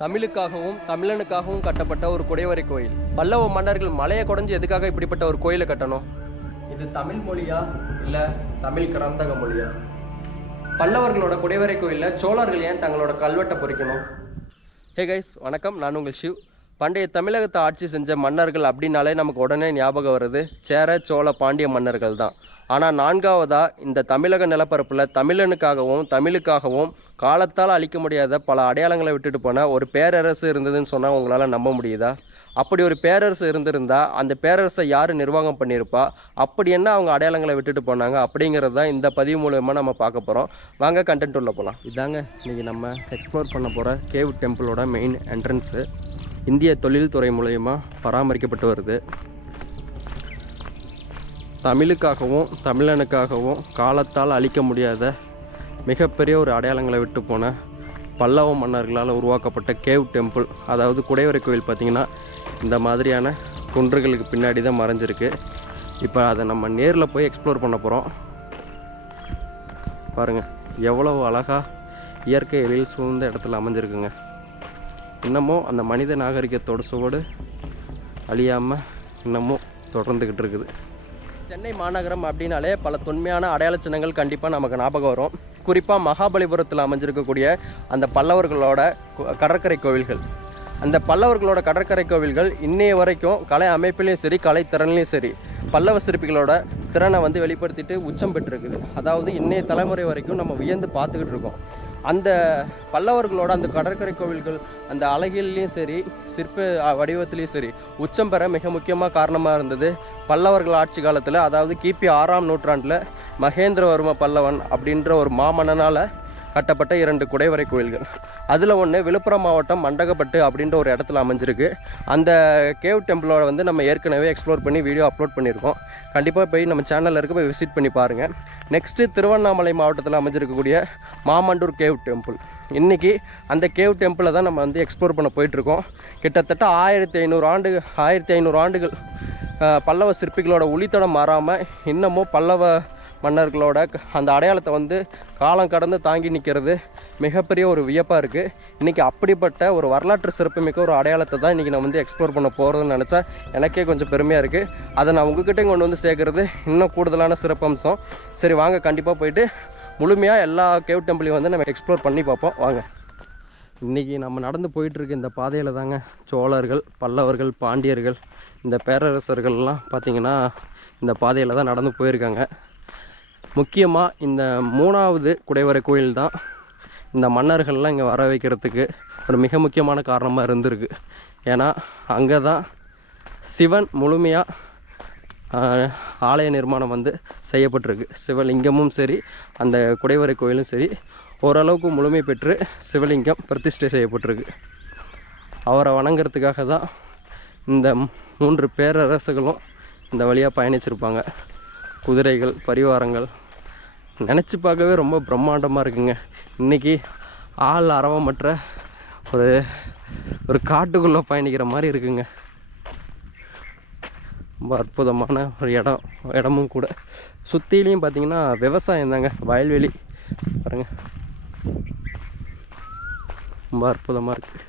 தமிழுக்காகவும் தமிழனுக்காகவும் கட்டப்பட்ட ஒரு குடைவரை கோயில். பல்லவ மன்னர்கள் மலையை குடைஞ்சு எதுக்காக இப்படிப்பட்ட ஒரு கோயிலை கட்டணும்? இது தமிழ் மொழியா இல்லை தமிழ் கிரந்தக மொழியா? பல்லவர்களோட குடைவரை கோயிலில் சோழர்கள் ஏன் தங்களோட கல்வெட்டை பொறிக்கணும்? ஹே கைஸ், வணக்கம். நான் உங்கள் ஷிவ். பண்டைய தமிழகத்தை ஆட்சி செஞ்ச மன்னர்கள் அப்படின்னாலே நமக்கு உடனே ஞாபகம் வருது சேர சோழ பாண்டிய மன்னர்கள் தான். ஆனால் நான்காவதாக இந்த தமிழக நிலப்பரப்பில் தமிழனுக்காகவும் தமிழுக்காகவும் காலத்தால் அழிக்க முடியாத பல அடையாளங்களை விட்டுட்டு போன ஒரு பேரரசு இருந்ததுன்னு சொன்னால் உங்களால் நம்ப முடியுதா? அப்படி ஒரு பேரரசு இருந்திருந்தால் அந்த பேரரசை யார் நிர்வாகம் பண்ணியிருப்பா? அப்படி என்ன அவங்க அடையாளங்களை விட்டுட்டு போனாங்க அப்படிங்கிறது தான் இந்த பதிவு மூலமாக நம்ம பார்க்க போகிறோம். வாங்க கண்டென்ட் உள்ள போகலாம். இதாங்க இன்றைக்கி நம்ம எக்ஸ்ப்ளோர் பண்ண போகிற கேவ் டெம்பிளோட மெயின் என்ட்ரன்ஸு. இந்திய தொழில்துறை மூலயமா பராமரிக்கப்பட்டு வருது. தமிழுக்காகவும் தமிழனுக்காகவும் காலத்தால் அழிக்க முடியாத மிகப்பெரிய ஒரு அடையாளங்களை விட்டு போன பல்லவ மன்னர்களால் உருவாக்கப்பட்ட கேவ் டெம்பிள், அதாவது குடைவரை கோயில் பார்த்திங்கன்னா இந்த மாதிரியான குன்றுகளுக்கு பின்னாடி தான் மறைஞ்சிருக்கு. இப்போ அதை நம்ம நேரில் போய் எக்ஸ்ப்ளோர் பண்ண போகிறோம். பாருங்கள் எவ்வளோ அழகாக இயற்கை எழில் சூழ்ந்த இடத்துல அமைஞ்சிருக்குங்க. இன்னமும் அந்த மனித நாகரிகத்தோட சுவடு அழியாமல் இன்னமும் தொடர்ந்துக்கிட்டு இருக்குது. சென்னை மாநகரம் அப்படின்னாலே பல தொன்மையான அடையாள சின்னங்கள் கண்டிப்பாக நமக்கு ஞாபகம் வரும். குறிப்பாக மகாபலிபுரத்தில் அமைஞ்சிருக்கக்கூடிய அந்த பல்லவர்களோட கடற்கரை கோவில்கள். அந்த பல்லவர்களோட கடற்கரை கோவில்கள் இன்னைய வரைக்கும் கலை அமைப்பிலையும் சரி கலைத்திறன்லையும் சரி பல்லவ சிற்பிகளோட திறனை வெளிப்படுத்திட்டு உச்சம் பெற்றிருக்குது. அதாவது இன்னைய தலைமுறை வரைக்கும் நம்ம வியந்து பார்த்துக்கிட்டு இருக்கோம். அந்த பல்லவர்களோட அந்த கடற்கரை கோவில்கள் அந்த அழகிலையும் சரி சிற்ப வடிவத்திலையும் சரி உச்சம் பெற மிக முக்கியமாக காரணமாக இருந்தது பல்லவர்கள் ஆட்சி காலத்தில், அதாவது கிபி 6ஆம் நூற்றாண்டில் மகேந்திரவர்ம பல்லவன் அப்படின்ற ஒரு மாமன்னனால் கட்டப்பட்ட 2 குடைவரை கோயில்கள். அதில் ஒன்று விழுப்புரம் மாவட்டம் மண்டகப்பட்டு அப்படின்ற ஒரு இடத்துல அமைஞ்சிருக்கு. அந்த கேவ் டெம்பிளோட நம்ம ஏற்கனவே எக்ஸ்ப்ளோர் பண்ணி வீடியோ அப்லோட் பண்ணியிருக்கோம். கண்டிப்பாக போய் நம்ம சேனலில் இருக்க போய் விசிட் பண்ணி பாருங்கள். நெக்ஸ்ட்டு திருவண்ணாமலை மாவட்டத்தில் அமைஞ்சிருக்கக்கூடிய மாமண்டூர் கேவ் டெம்பிள். இன்றைக்கி அந்த கேவ் டெம்பிளை தான் நம்ம எக்ஸ்ப்ளோர் பண்ண போயிட்டுருக்கோம். கிட்டத்தட்ட 1500 ஆண்டுகள் பல்லவ சிற்பிகளோட ஒளித்தடம் மாறாமல் இன்னமும் பல்லவ மன்னர்களோட அந்த அடையாளத்தை காலம் கடந்து தாங்கி நிற்கிறது மிகப்பெரிய ஒரு வியப்பாக இருக்குது. இன்றைக்கி அப்படிப்பட்ட ஒரு வரலாற்று சிறப்புமிக்க ஒரு அடையாளத்தை தான் இன்றைக்கி நான் எக்ஸ்ப்ளோர் பண்ண போகிறதுன்னு நினச்சா எனக்கே கொஞ்சம் பெருமையாக இருக்குது. அதை நான் உங்ககிட்டையும் கொண்டு சேர்க்குறது இன்னும் கூடுதலான சிறப்பம்சம். சரி வாங்க, கண்டிப்பாக போயிட்டு முழுமையாக எல்லா கேவ் டெம்பிளையும் நம்ம எக்ஸ்ப்ளோர் பண்ணி பார்ப்போம். வாங்க. இன்றைக்கி நம்ம நடந்து போயிட்டுருக்கு இந்த பாதையில் தாங்க சோழர்கள் பல்லவர்கள் பாண்டியர்கள் இந்த பேரரசர்கள்லாம் பார்த்திங்கன்னா இந்த பாதையில் தான் நடந்து போயிருக்காங்க. முக்கியமாக இந்த 3வது குடைவரை கோயில் தான் இந்த மன்னர்கள்லாம் இங்கே வர வைக்கிறதுக்கு ஒரு மிக முக்கியமான காரணமாக இருந்திருக்கு. ஏன்னா அங்கே தான் சிவன் முழுமையாக ஆலய நிர்மாணம் செய்யப்பட்டிருக்கு. சிவலிங்கமும் சரி அந்த குடைவரை கோயிலும் சரி ஓரளவுக்கு முழுமை பெற்று சிவலிங்கம் பிரதிஷ்டை செய்யப்பட்டிருக்கு. அவரை வணங்கிறதுக்காக தான் இந்த 3 பேரரசுகளும் இந்த வழியாக பயணிச்சிருப்பாங்க. குதிரைகள் பரிவாரங்கள் நினச்சி பார்க்கவே ரொம்ப பிரம்மாண்டமாக இருக்குங்க. இன்றைக்கி ஆள் அரவமற்ற ஒரு காட்டுக்குள்ளே பயணிக்கிற மாதிரி இருக்குங்க. ரொம்ப அற்புதமான ஒரு இடமும் கூட. சுற்றிலையும் பார்த்திங்கன்னா விவசாயம் தாங்க, வயல்வெளி பாருங்கள், ரொம்ப அற்புதமாக இருக்குது.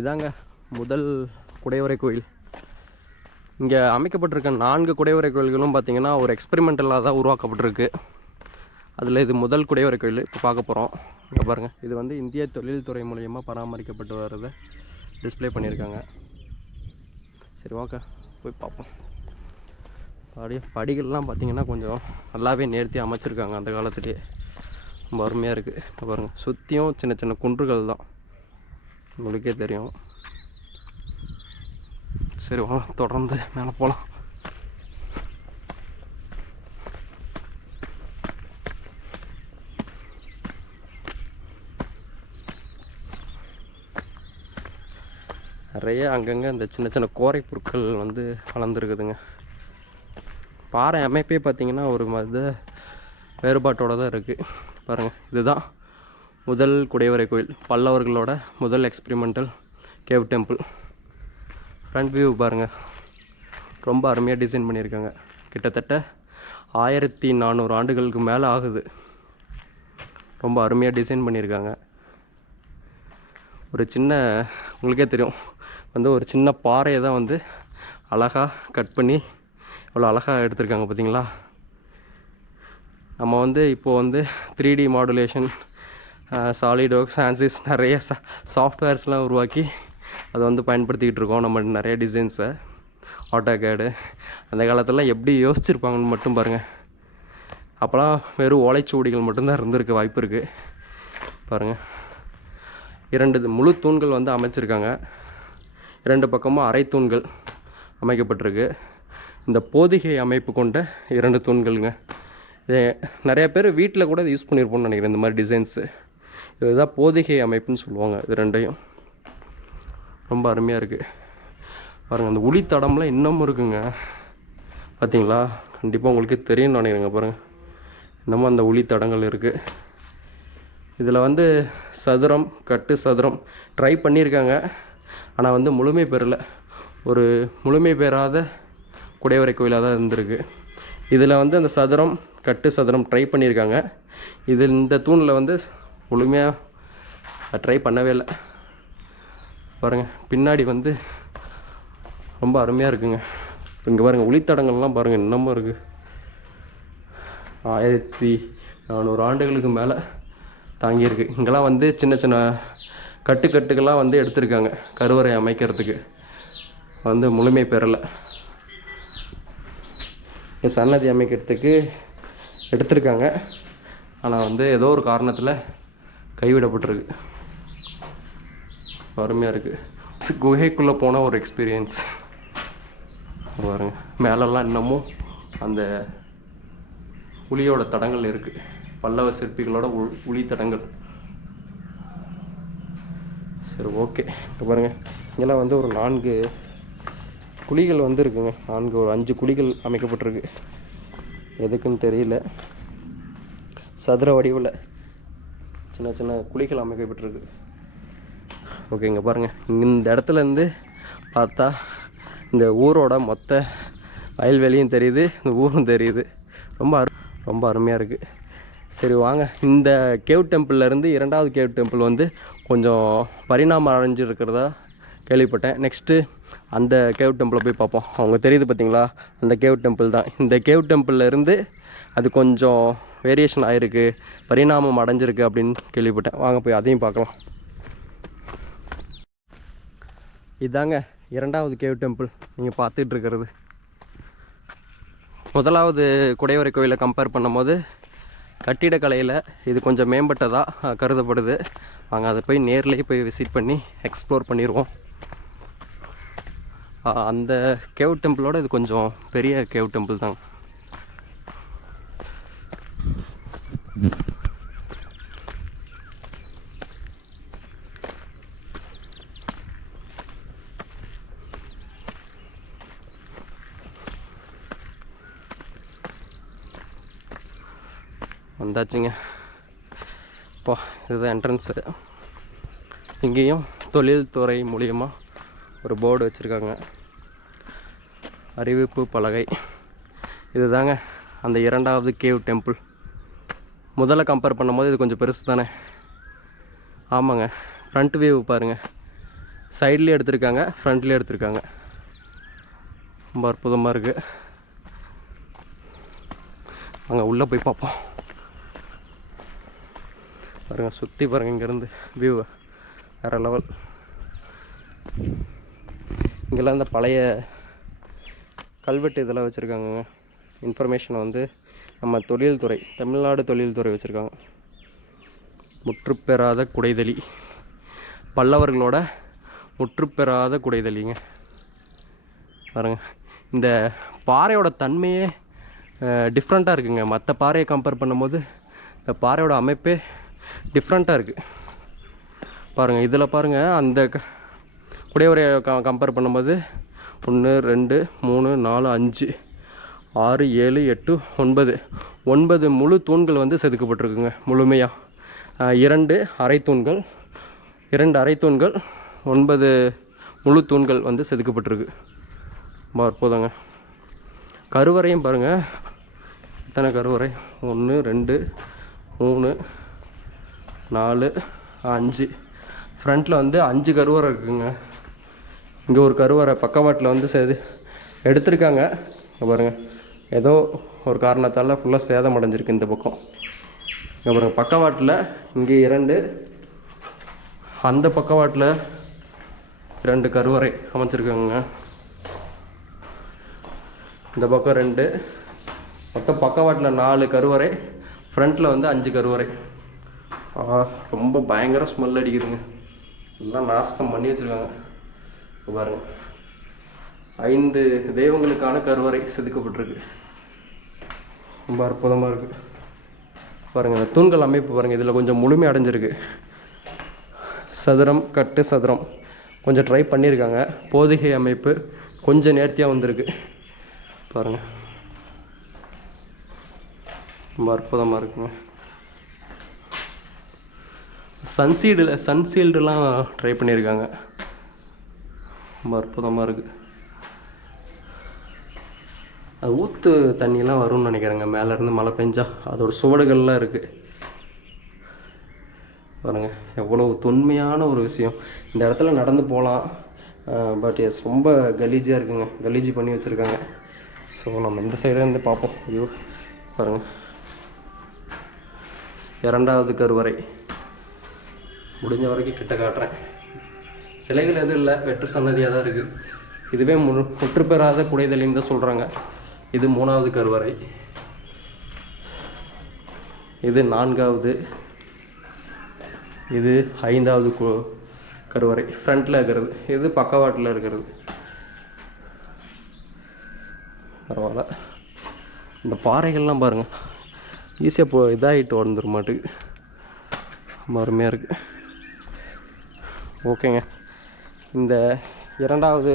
இதாங்க முதல் குடைவரை கோயில். இங்கே அமைக்கப்பட்டிருக்க 4 குடைவரை கோயில்களும் பார்த்திங்கன்னா ஒரு எக்ஸ்பெரிமெண்டலாக தான் உருவாக்கப்பட்டிருக்கு. அதில் இது முதல் குடைவரை கோயில் இப்போ பார்க்க போகிறோம். இங்கே பாருங்கள், இது இந்திய தொழில்துறை மூலயமா பராமரிக்கப்பட்டு வரதை டிஸ்பிளே பண்ணியிருக்காங்க. சரி ஓகே, போய் பார்ப்போம். படிகள்லாம் பார்த்திங்கன்னா கொஞ்சம் நல்லாவே நேர்த்தி அமைச்சிருக்காங்க அந்த காலத்துலேயே. ரொம்ப அருமையாக இருக்குது. இப்போ பாருங்கள், சுற்றியும் சின்ன சின்ன குன்றுகள் தான், உங்களுக்கே தெரியும். சரி வாங்க தொடர்ந்து மேலே போகலாம். நிறைய அங்கங்கே இந்த சின்ன சின்ன கோரை பொருட்கள் கலந்துருக்குதுங்க. பாறை அமைப்பே பார்த்திங்கன்னா ஒரு வேறுபாட்டோடு தான் இருக்குது. பாருங்கள், இதுதான் முதல் குடைவரை கோயில், பல்லவர்களோட முதல் experimental cave temple. Front view பாருங்கள், ரொம்ப அருமையாக டிசைன் பண்ணியிருக்காங்க. கிட்டத்தட்ட 1400 ஆண்டுகளுக்கு மேலே ஆகுது. ரொம்ப அருமையாக டிசைன் பண்ணியிருக்காங்க. ஒரு சின்ன உங்களுக்கே தெரியும் வந்து ஒரு சின்ன பாறையை தான் வந்து அழகாக கட் பண்ணி அவ்வளோ அழகாக எடுத்திருக்காங்க பார்த்தீங்களா. நம்ம வந்து இப்போது வந்து 3D மாடுலேஷன், சாலிட்வொர்க்ஸ், ஆன்சிஸ் நிறைய சாஃப்ட்வேர்ஸ்லாம் உருவாக்கி அதை வந்து பயன்படுத்திக்கிட்டு இருக்கோம். நம்ம நிறைய டிசைன்ஸை ஆட்டோகேடு அந்த காலத்திலலாம் எப்படி யோசிச்சுருப்பாங்கன்னு மட்டும் பாருங்கள். அப்போலாம் வெறும் ஓலைச்சுவடிகள் மட்டும்தான் இருந்திருக்க வாய்ப்பு இருக்குது. பாருங்கள், 2 முழு தூண்கள் வந்து அமைச்சிருக்காங்க. 2 பக்கமும் அரை தூண்கள் அமைக்கப்பட்டிருக்கு. இந்த போதிகை அமைப்பு கொண்ட 2 தூண்களுங்க. இது நிறைய பேர் வீட்டில் கூட யூஸ் பண்ணியிருப்போம்னு நினைக்கிறேன். இந்த மாதிரி டிசைன்ஸு இதுதான் போதிகை அமைப்புன்னு சொல்லுவாங்க. இது 2யும் ரொம்ப அருமையாக இருக்குது. பாருங்கள், அந்த உளி தடம்லாம் இன்னமும் இருக்குங்க. பார்த்தீங்களா? கண்டிப்பாக உங்களுக்கு தெரியும்னு நினைக்கிறேங்க. பாருங்கள், இன்னமும் அந்த உளி தடங்கள் இருக்குது. இதில் வந்து சதுரம், கட்டு சதுரம் ட்ரை பண்ணியிருக்காங்க. ஆனால் வந்து முழுமை பெறலை. ஒரு முழுமை பெறாத குடைவரை கோயிலாக தான் இருந்திருக்கு. இதில் வந்து அந்த சதுரம், கட்டு சதுரம் ட்ரை பண்ணியிருக்காங்க. இந்த தூணில் வந்து முழுமையாக ட்ரை பண்ணவே இல்லை. பாருங்கள், பின்னாடி வந்து ரொம்ப அருமையாக இருக்குங்க. இங்கே பாருங்கள், ஒளித்தடங்கள்லாம் பாருங்கள் இன்னமும் இருக்குது. 1400 ஆண்டுகளுக்கு மேலே தாங்கியிருக்கு. இங்கெல்லாம் வந்து சின்ன சின்ன கட்டுக்கட்டுகள்லாம் வந்து எடுத்திருக்காங்க கருவறை அமைக்கிறதுக்கு. வந்து முழுமை பெறலை. சன்னதி அமைக்கிறதுக்கு எடுத்திருக்காங்க. ஆனால் வந்து ஏதோ ஒரு காரணத்தில் கைவிடப்பட்டிருக்கு. அருமையாக இருக்குது. குகைக்குள்ளே போன ஒரு எக்ஸ்பீரியன்ஸ் பாருங்க. மேலெல்லாம் இன்னமும் அந்த உளியோட தடங்கள் இருக்குது. பல்லவ சிற்பிகளோட உளி தடங்கள். சரி, ஓகே. இப்போ பாருங்கள், இங்கெல்லாம் வந்து ஒரு 4 குழிகள் வந்து இருக்குங்க. ஒரு 5 குழிகள் அமைக்கப்பட்டிருக்கு. எதுக்குன்னு தெரியல. சதுர வடிவில் சின்ன சின்ன குழிகள் அமைக்கப்பட்டிருக்கு. ஓகே, இங்கே பாருங்கள், இந்த இடத்துலேருந்து பார்த்தா இந்த ஊரோட மொத்த வயல்வெளியும் தெரியுது, இந்த ஊரும் தெரியுது. ரொம்ப அருமையாக இருக்குது. சரி வாங்க, இந்த கேவ் டெம்பிள்லேருந்து 2வது கேவ் டெம்பிள் வந்து கொஞ்சம் பரிணாமம் அடைஞ்சிருக்கிறதா கேள்விப்பட்டேன். நெக்ஸ்ட்டு அந்த கேவ் டெம்பிளை போய் பார்ப்போம். அவங்க தெரியுது பார்த்தீங்களா, அந்த கேவ் டெம்பிள் தான். இந்த கேவ் டெம்பிள்லேருந்து அது கொஞ்சம் வேரியேஷன் ஆகிருக்கு, பரிணாமம் அடைஞ்சிருக்கு அப்படின்னு கேள்விப்பட்டேன். வாங்க போய் அதையும் பார்க்கலாம். இதாங்க 2வது கேவ் டெம்பிள் நீங்கள் பார்த்துட்டு இருக்கிறது. 1வது குடைவரை கோயிலை கம்பேர் பண்ணும்போது கட்டிடக்கலையில் இது கொஞ்சம் மேம்பட்டதாக கருதப்படுது. வாங்க அதை போய் நேர்லேயே போய் விசிட் பண்ணி எக்ஸ்ப்ளோர் பண்ணிடுவோம். அந்த கேவ் டெம்பிளோட இது கொஞ்சம் பெரிய கேவ் டெம்பிள் தாங்க. வந்தாச்சுங்க. இப்போ இதுதான் என்ட்ரன்ஸு. இங்கேயும் தொழில்துறை மூலியமாக ஒரு போர்டு வச்சுருக்காங்க, அறிவிப்பு பலகை. இது தாங்க அந்த 2வது கேவ் டெம்பிள். முதல்ல கம்பேர் பண்ணும்போது இது கொஞ்சம் பெருசு தானே. ஆமாங்க, ஃப்ரண்ட் வியூ பாருங்கள். சைட்லேயும் எடுத்திருக்காங்க, ஃப்ரண்ட்லேயும் எடுத்திருக்காங்க. ரொம்ப அற்புதமாக இருக்குது. அங்கே உள்ளே போய் பார்ப்போம். பாருங்கள், சுற்றி பாருங்கள், இங்கேருந்து வியூவை வேறு லெவல். இங்கெல்லாம் இந்த பழைய கல்வெட்டு இதெல்லாம் வச்சுருக்காங்கங்க. இன்ஃபர்மேஷனை வந்து நம்ம தொழில்துறை, தமிழ்நாடு தொழில்துறை வச்சுருக்காங்க. முற்றுப்பெறாத குடைதளி, பல்லவர்களோட முற்றுப்பெறாத குடைதளிங்க. பாருங்கள், இந்த பாறையோட தன்மையே டிஃப்ரெண்ட்டாக இருக்குங்க. மற்ற பாறையை கம்பேர் பண்ணும்போது இந்த பாறையோட அமைப்பே டிஃப்ரெண்ட்டாக இருக்குது. பாருங்கள், இதில் பாருங்கள், அந்த குடைவரையை கம்பேர் பண்ணும்போது 1 2 3 4 5 6 7 8 9 முழு தூண்கள் வந்து செதுக்கப்பட்டிருக்குங்க முழுமையாக. 2 அரை தூண்கள், 9 முழு தூண்கள் வந்து செதுக்கப்பட்டிருக்கு. ரொம்ப அற்புதங்க. கருவறையும் பாருங்கள், எத்தனை கருவறை, 1 2 3 4 5 ஃப்ரண்ட்டில் வந்து 5 கருவறை இருக்குங்க. இங்கே ஒரு கருவறை பக்கவாட்டில் வந்து எடுத்திருக்காங்க. பாருங்கள், ஏதோ ஒரு காரணத்தால் ஃபுல்லாக சேதம் அடைஞ்சிருக்கு இந்த பக்கம். இங்கே பாருங்கள், பக்கவாட்டில் இங்கே 2, அந்த பக்கவாட்டில் 2 கருவறை அமைச்சிருக்காங்க. இந்த பக்கம் 2, மொத்தம் பக்கவாட்டில் 4 கருவறை, ஃப்ரண்ட்டில் வந்து 5 கருவறை. ரொம்ப பயங்கர ஸ்மெல் அடிக்குதுங்க. எல்லாம் நாசம் பண்ணி வச்சுருக்காங்க. பாருங்கள், 5 தெய்வங்களுக்கான கருவறை செதுக்கப்பட்டிருக்கு. ரொம்ப அற்புதமாக இருக்குது. பாருங்கள், இந்த தூண்கள் அமைப்பு பாருங்கள், இதில் கொஞ்சம் முழுமை அடைஞ்சிருக்கு. சதுரம், கட்டு சதுரம் கொஞ்சம் ட்ரை பண்ணியிருக்காங்க. போதிகை அமைப்பு கொஞ்சம் நேர்த்தியாக வந்திருக்கு. பாருங்கள், ரொம்ப அற்புதமாக இருக்குங்க. சன்சீல்டுலாம் ட்ரை பண்ணியிருக்காங்க. ரொம்ப அற்புதமாக இருக்குது. அது ஊற்று தண்ணியெலாம் வரும்னு நினைக்கிறேங்க, மேலேருந்து மழை பெஞ்சா. அதோட சுவடுகள்லாம் இருக்குது. பாருங்கள், எவ்வளோ தொன்மையான ஒரு விஷயம். இந்த இடத்துல நடந்து போகலாம், பட் ரொம்ப கலீஜாக இருக்குங்க. கலீஜி பண்ணி வச்சுருக்காங்க. ஸோ நம்ம இந்த சைட்லேருந்து பார்ப்போம். ஐயோ பாருங்கள், 2வது கருவறை. முடிஞ்ச வரைக்கும் கிட்ட காட்டுறேன். சிலைகள் எதுவும் இல்லை, வெற்று சன்னதியாக தான் இருக்குது. இதுவே முற்று பெறாத குடைதலின்னு தான் சொல்கிறாங்க. இது 3வது கருவறை. இது 4வது. இது 5வது கருவறை, ஃப்ரண்ட்டில் இருக்கிறது. இது பக்கவாட்டில் இருக்கிறது. பரவாயில்ல. இந்த பாறைகள்லாம் பாருங்கள், ஈஸியாக இதாகிட்டு வந்துடும் மாட்டுக்கு. அருமையாக இருக்குது. ஓகேங்க, இந்த 2வது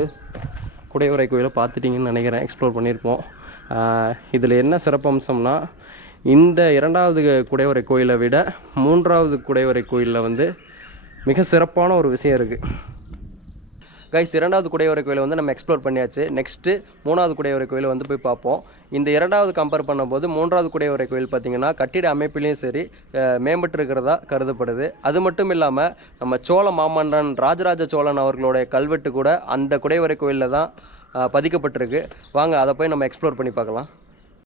குடைவரை கோயிலை பார்த்துட்டிங்கன்னு நினைக்கிறேன். எக்ஸ்ப்ளோர் பண்ணியிருப்போம். இதில் என்ன சிறப்பம்சம்னா, இந்த 2வது குடைவரை கோயிலை விட 3வது குடைவரை கோயிலில் வந்து மிக சிறப்பான ஒரு விஷயம் இருக்குது. கைஸ், 2வது குடைவரை கோயிலை வந்து நம்ம எக்ஸ்ப்ளோர் பண்ணியாச்சு. நெக்ஸ்ட்டு 3வது குடைவரை கோயிலை வந்து போய் பார்ப்போம். இந்த 2வது கம்பேர் பண்ணும்போது 3வது குடைவரை கோயில் பார்த்திங்கன்னா கட்டிட அமைப்பிலையும் சரி மேம்பட்டு இருக்கிறதா கருதப்படுது. அது மட்டும் இல்லாமல் நம்ம சோழ மாமன்னன் ராஜராஜ சோழன் அவர்களுடைய கல்வெட்டு கூட அந்த குடைவரை கோயிலில் தான் பதிக்கப்பட்டிருக்கு. வாங்க அதை போய் நம்ம எக்ஸ்ப்ளோர் பண்ணி பார்க்கலாம்.